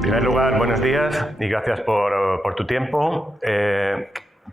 En primer lugar, buenos días y gracias por tu tiempo.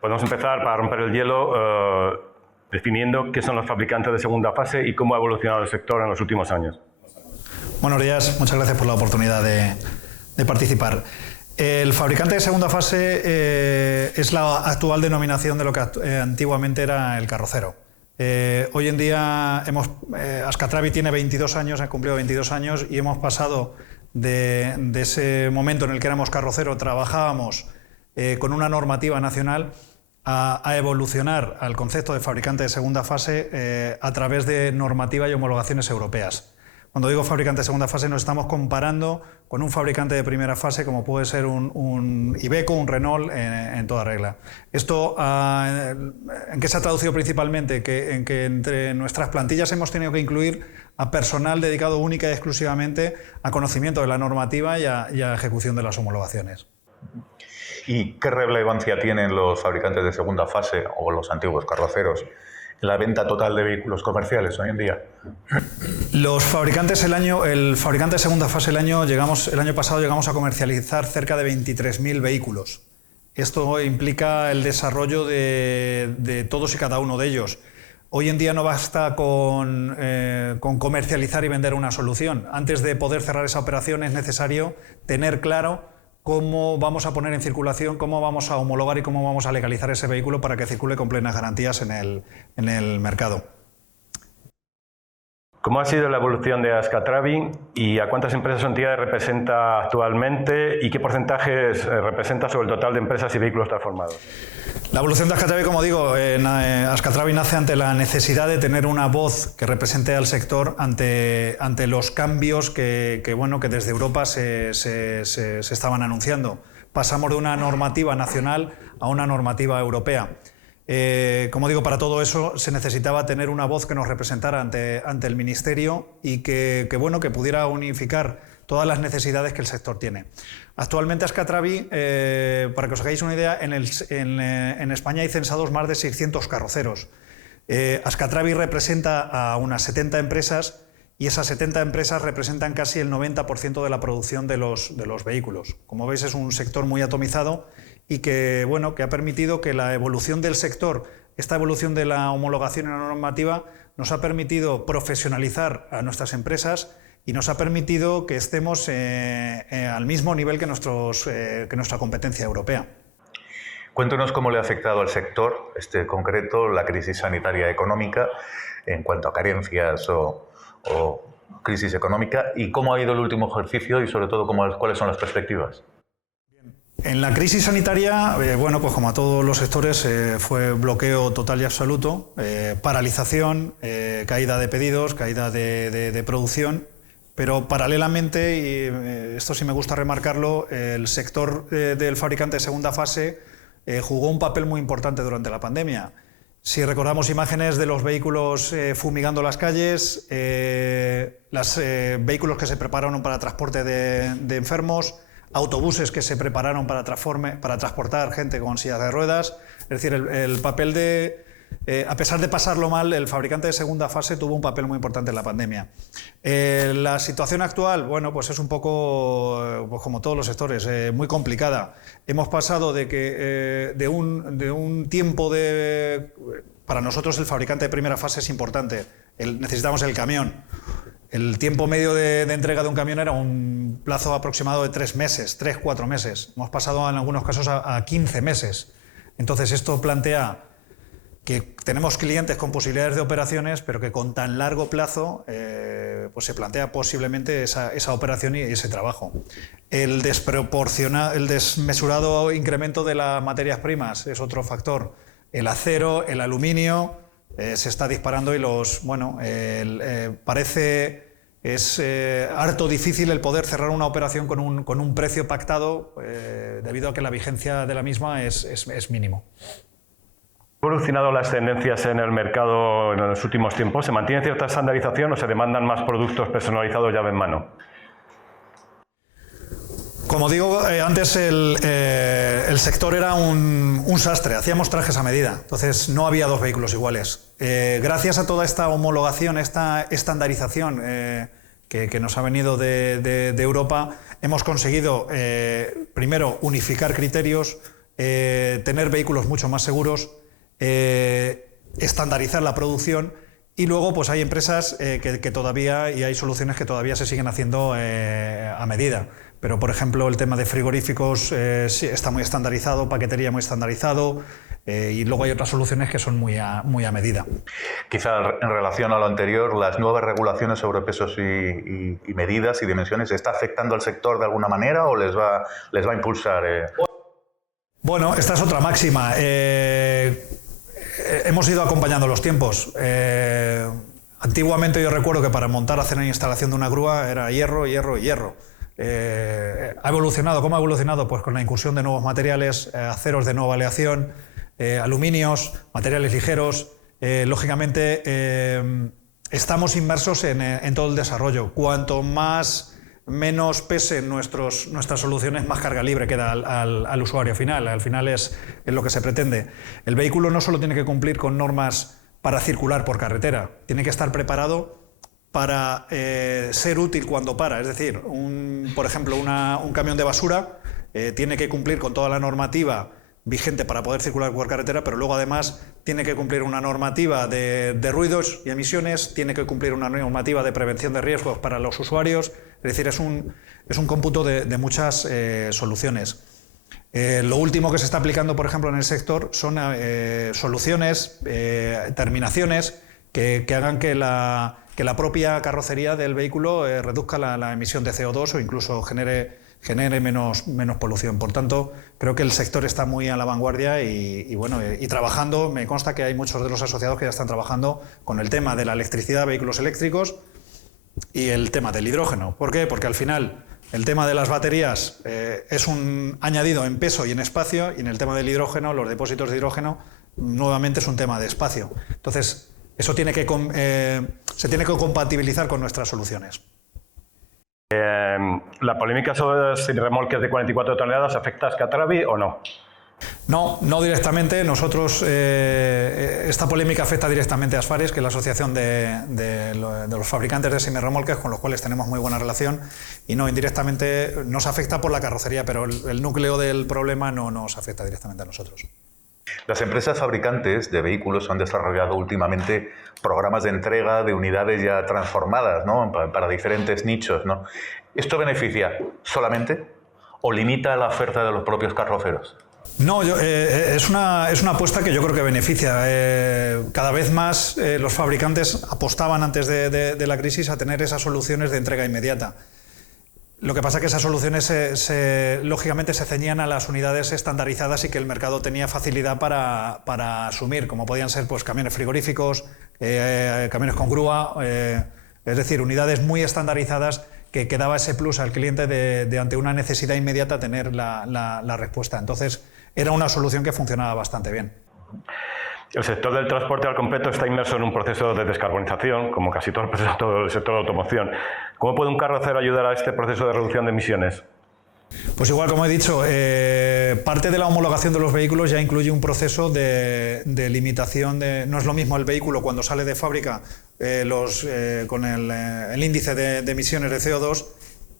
Podemos empezar para romper el hielo definiendo qué son los fabricantes de segunda fase y cómo ha evolucionado el sector en los últimos años. Buenos días, muchas gracias por la oportunidad de participar. El fabricante de segunda fase es la actual denominación de lo que antiguamente era el carrocero. Hoy en día Ascatravi tiene 22 años, ha cumplido 22 años y hemos pasado de ese momento en el que éramos carrocero, trabajábamos con una normativa nacional a evolucionar al concepto de fabricante de segunda fase a través de normativa y homologaciones europeas. Cuando digo fabricante de segunda fase nos estamos comparando con un fabricante de primera fase como puede ser un Iveco, un Renault en toda regla. ¿Esto en qué se ha traducido principalmente? En que entre nuestras plantillas hemos tenido que incluir a personal dedicado única y exclusivamente a conocimiento de la normativa y a ejecución de las homologaciones. ¿Y qué relevancia tienen los fabricantes de segunda fase o los antiguos carroceros en la venta total de vehículos comerciales hoy en día? Los fabricantes, el fabricante de segunda fase el año pasado llegamos a comercializar cerca de 23.000 vehículos. Esto implica el desarrollo de todos y cada uno de ellos. Hoy en día no basta con comercializar y vender una solución. Antes de poder cerrar esa operación es necesario tener claro cómo vamos a poner en circulación, cómo vamos a homologar y cómo vamos a legalizar ese vehículo para que circule con plenas garantías en el mercado. ¿Cómo ha sido la evolución de Ascatravi y a cuántas empresas o entidades representa actualmente y qué porcentajes representa sobre el total de empresas y vehículos transformados? La evolución de Ascatravi, como digo, Ascatravi nace ante la necesidad de tener una voz que represente al sector ante los cambios que desde Europa se estaban anunciando. Pasamos de una normativa nacional a una normativa europea. Como digo, para todo eso se necesitaba tener una voz que nos representara ante el Ministerio y que pudiera unificar todas las necesidades que el sector tiene. Actualmente Ascatravi, para que os hagáis una idea, en España hay censados más de 600 carroceros. Ascatravi representa a unas 70 empresas y esas 70 empresas representan casi el 90% de la producción de los vehículos. Como veis, es un sector muy atomizado y que ha permitido que la evolución del sector, esta evolución de la homologación y la normativa, nos ha permitido profesionalizar a nuestras empresas y nos ha permitido que estemos al mismo nivel que nuestra competencia europea. Cuéntenos cómo le ha afectado al sector, concreto, la crisis sanitaria económica en cuanto a carencias o crisis económica y cómo ha ido el último ejercicio y sobre todo cuáles son las perspectivas. En la crisis sanitaria, pues como a todos los sectores, fue bloqueo total y absoluto, paralización, caída de pedidos, caída de producción, pero paralelamente, y esto sí me gusta remarcarlo, el sector del fabricante de segunda fase jugó un papel muy importante durante la pandemia. Si recordamos imágenes de los vehículos fumigando las calles, los vehículos que se prepararon para transporte de enfermos, autobuses que se prepararon para transportar gente con sillas de ruedas. Es decir, el papel a pesar de pasarlo mal, el fabricante de segunda fase tuvo un papel muy importante en la pandemia. La situación actual, pues es un poco, como todos los sectores, muy complicada. Hemos pasado de un tiempo para nosotros el fabricante de primera fase es importante. Necesitamos el camión. El tiempo medio de entrega de un camión era un plazo aproximado de 3 meses, 3-4 meses. Hemos pasado en algunos casos a 15 meses. Entonces esto plantea que tenemos clientes con posibilidades de operaciones, pero que con tan largo plazo se plantea posiblemente esa operación y ese trabajo. El desmesurado incremento de las materias primas es otro factor. El acero, el aluminio se está disparando y parece harto difícil el poder cerrar una operación con un precio pactado debido a que la vigencia de la misma es mínimo. ¿Han evolucionado las tendencias en el mercado en los últimos tiempos? ¿Se mantiene cierta estandarización o se demandan más productos personalizados llave en mano? Como digo, antes el sector era un sastre, hacíamos trajes a medida, entonces no había dos vehículos iguales. Gracias a toda esta homologación, esta estandarización que nos ha venido de Europa, hemos conseguido, primero, unificar criterios, tener vehículos mucho más seguros, estandarizar la producción, y luego pues hay empresas que todavía, y hay soluciones que todavía se siguen haciendo a medida. Pero, por ejemplo, el tema de frigoríficos sí, está muy estandarizado, paquetería muy estandarizado, y luego hay otras soluciones que son muy a medida. Quizá en relación a lo anterior, las nuevas regulaciones sobre pesos y medidas y dimensiones, ¿está afectando al sector de alguna manera o les va a impulsar? Bueno, esta es otra máxima. Hemos ido acompañando los tiempos. Antiguamente yo recuerdo que para montar, hacer una instalación de una grúa era hierro, hierro y hierro. ¿Ha evolucionado? ¿Cómo ha evolucionado? Pues con la incursión de nuevos materiales, aceros de nueva aleación, aluminios, materiales ligeros. Lógicamente estamos inmersos en todo el desarrollo. Cuanto menos pesen nuestras soluciones, más carga libre queda al usuario final. Al final es lo que se pretende. El vehículo no solo tiene que cumplir con normas para circular por carretera, tiene que estar preparado para ser útil cuando para. Es decir, por ejemplo, un camión de basura tiene que cumplir con toda la normativa vigente para poder circular por carretera, pero luego además tiene que cumplir una normativa de ruidos y emisiones, tiene que cumplir una normativa de prevención de riesgos para los usuarios. Es decir, es un cómputo de muchas soluciones. Lo último que se está aplicando, por ejemplo, en el sector son soluciones, terminaciones que hagan que la propia carrocería del vehículo reduzca la emisión de CO2 o incluso genere menos polución. Por tanto, creo que el sector está muy a la vanguardia y trabajando. Me consta que hay muchos de los asociados que ya están trabajando con el tema de la electricidad, vehículos eléctricos, y el tema del hidrógeno. ¿Por qué? Porque al final el tema de las baterías es un añadido en peso y en espacio, y en el tema del hidrógeno, los depósitos de hidrógeno, nuevamente es un tema de espacio. Entonces, eso se tiene que compatibilizar con nuestras soluciones. ¿La polémica sobre los remolques de 44 toneladas afecta a Scatrabi o no? No directamente. Nosotros, esta polémica afecta directamente a Asfares, que es la asociación de los fabricantes de semirremolques, con los cuales tenemos muy buena relación, y no, indirectamente nos afecta por la carrocería, pero el núcleo del problema no nos afecta directamente a nosotros. Las empresas fabricantes de vehículos han desarrollado últimamente programas de entrega de unidades ya transformadas, ¿no?, para diferentes nichos, ¿no? ¿Esto beneficia solamente o limita la oferta de los propios carroceros? No, es una apuesta que yo creo que beneficia. Cada vez más los fabricantes apostaban antes de la crisis a tener esas soluciones de entrega inmediata. Lo que pasa es que esas soluciones lógicamente se ceñían a las unidades estandarizadas y que el mercado tenía facilidad para asumir, como podían ser pues camiones frigoríficos, camiones con grúa, es decir, unidades muy estandarizadas que daba ese plus al cliente de ante una necesidad inmediata tener la respuesta. Entonces era una solución que funcionaba bastante bien. El sector del transporte al completo está inmerso en un proceso de descarbonización, como casi todo el sector de automoción. ¿Cómo puede un carrocero ayudar a este proceso de reducción de emisiones? Pues igual, como he dicho, parte de la homologación de los vehículos ya incluye un proceso de limitación. No es lo mismo el vehículo cuando sale de fábrica con el índice de emisiones de CO2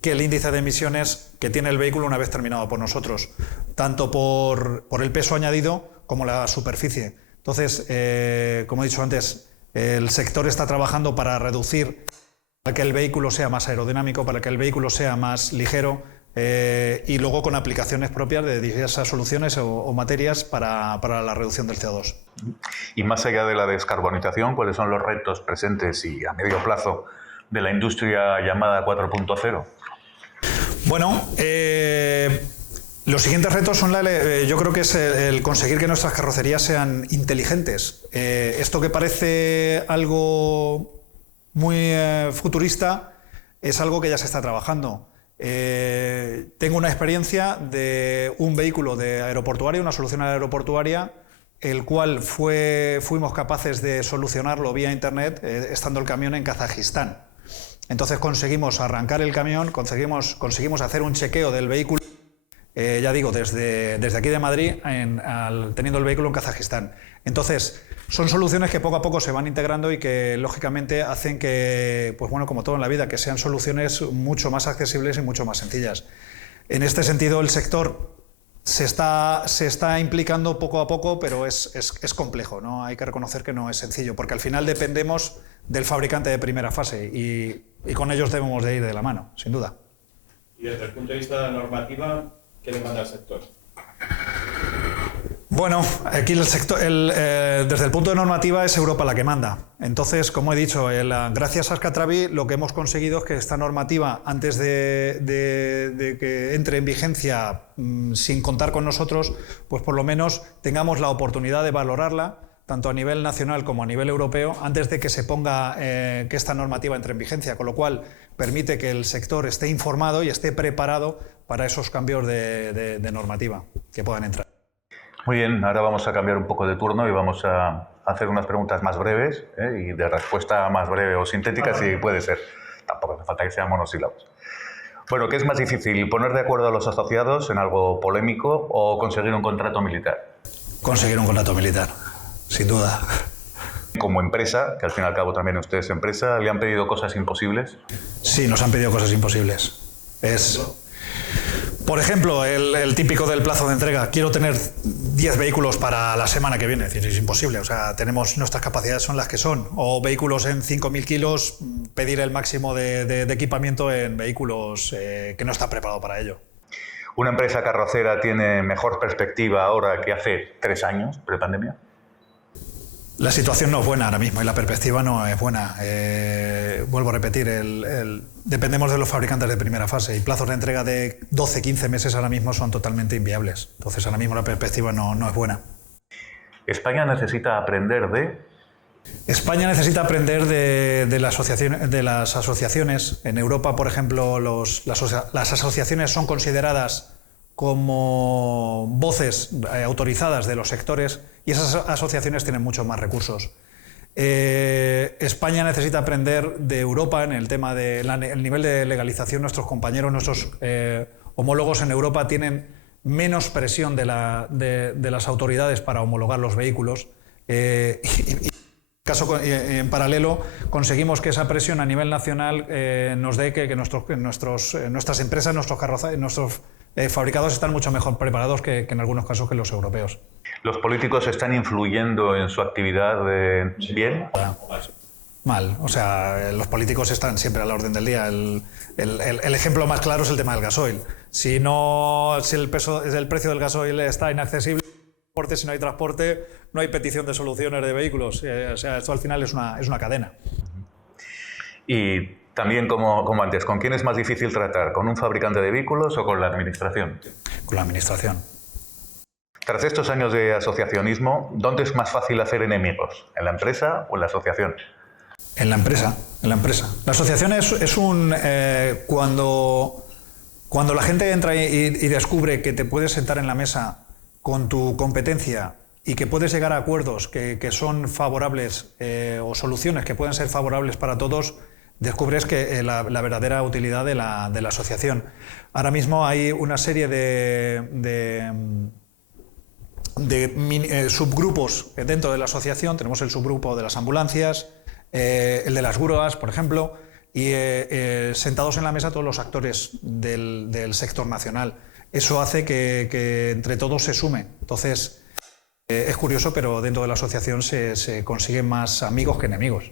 que el índice de emisiones que tiene el vehículo una vez terminado por nosotros, tanto por el peso añadido como la superficie. Entonces, como he dicho antes, el sector está trabajando para reducir, para que el vehículo sea más aerodinámico, para que el vehículo sea más ligero, y luego con aplicaciones propias de diversas soluciones o materias para la reducción del CO2. Y más allá de la descarbonización, ¿cuáles son los retos presentes y a medio plazo de la industria llamada 4.0? Bueno, los siguientes retos son, yo creo que es el conseguir que nuestras carrocerías sean inteligentes. Esto que parece algo muy futurista es algo que ya se está trabajando. Tengo una experiencia de un vehículo de aeroportuaria, una solución aeroportuaria, el cual fuimos capaces de solucionarlo vía internet estando el camión en Kazajistán. Entonces conseguimos arrancar el camión, conseguimos hacer un chequeo del vehículo ya digo, desde aquí de Madrid, teniendo el vehículo en Kazajistán. Entonces, son soluciones que poco a poco se van integrando y que, lógicamente, hacen que, pues bueno, como todo en la vida, que sean soluciones mucho más accesibles y mucho más sencillas. En este sentido, el sector se está implicando poco a poco, pero es complejo, ¿no? Hay que reconocer que no es sencillo, porque al final dependemos del fabricante de primera fase y con ellos debemos de ir de la mano, sin duda. Y desde el punto de vista de la normativa, ¿qué demanda el sector? Bueno, aquí el sector, desde el punto de normativa es Europa la que manda. Entonces, como he dicho, gracias a Ascatravi lo que hemos conseguido es que esta normativa, antes de que entre en vigencia sin contar con nosotros, pues por lo menos tengamos la oportunidad de valorarla, tanto a nivel nacional como a nivel europeo, antes de que se ponga que esta normativa entre en vigencia, con lo cual permite que el sector esté informado y esté preparado para esos cambios de normativa que puedan entrar. Muy bien, ahora vamos a cambiar un poco de turno y vamos a hacer unas preguntas más breves y de respuesta más breve o sintética, si puede ser. Tampoco hace falta que sean monosílabos. Bueno, ¿qué es más difícil, poner de acuerdo a los asociados en algo polémico o conseguir un contrato militar? Conseguir un contrato militar, sin duda. Como empresa, que al fin y al cabo también usted es empresa, ¿le han pedido cosas imposibles? Sí, nos han pedido cosas imposibles. Por ejemplo, el típico del plazo de entrega. Quiero tener 10 vehículos para la semana que viene. Es decir, es imposible. O sea, nuestras capacidades son las que son. O vehículos en 5.000 kilos, pedir el máximo de equipamiento en vehículos que no está preparado para ello. ¿Una empresa carrocera tiene mejor perspectiva ahora que hace 3 años, prepandemia? La situación no es buena ahora mismo y la perspectiva no es buena. Vuelvo a repetir, dependemos de los fabricantes de primera fase y plazos de entrega de 12-15 meses ahora mismo son totalmente inviables. Entonces ahora mismo la perspectiva no es buena. ¿España necesita aprender de...? España necesita aprender de las asociaciones. En Europa, por ejemplo, las asociaciones son consideradas como voces autorizadas de los sectores y esas asociaciones tienen muchos más recursos. España necesita aprender de Europa en el tema del nivel de legalización. Nuestros compañeros, nuestros homólogos en Europa tienen menos presión de las autoridades para homologar los vehículos. En paralelo, conseguimos que esa presión a nivel nacional nos dé que nuestras empresas, nuestros fabricados están mucho mejor preparados que en algunos casos que los europeos. ¿Los políticos están influyendo en su actividad bien? Mal. O sea, los políticos están siempre a la orden del día. El ejemplo más claro es el tema del gasoil. Si el precio del gasoil está inaccesible, si no hay transporte, no hay petición de soluciones de vehículos. O sea, esto al final es una cadena. Y también, como antes, ¿con quién es más difícil tratar? ¿Con un fabricante de vehículos o con la administración? Con la administración. Tras estos años de asociacionismo, ¿dónde es más fácil hacer enemigos? ¿En la empresa o en la asociación? En la empresa. La asociación es cuando la gente entra y descubre que te puedes sentar en la mesa con tu competencia y que puedes llegar a acuerdos que son favorables o soluciones que pueden ser favorables para todos, descubres que la verdadera utilidad de la asociación. Ahora mismo hay una serie de subgrupos dentro de la asociación. Tenemos el subgrupo de las ambulancias, el de las grúas, por ejemplo, y sentados en la mesa todos los actores del sector nacional. Eso hace que entre todos se sume. Entonces, es curioso, pero dentro de la asociación se consiguen más amigos que enemigos.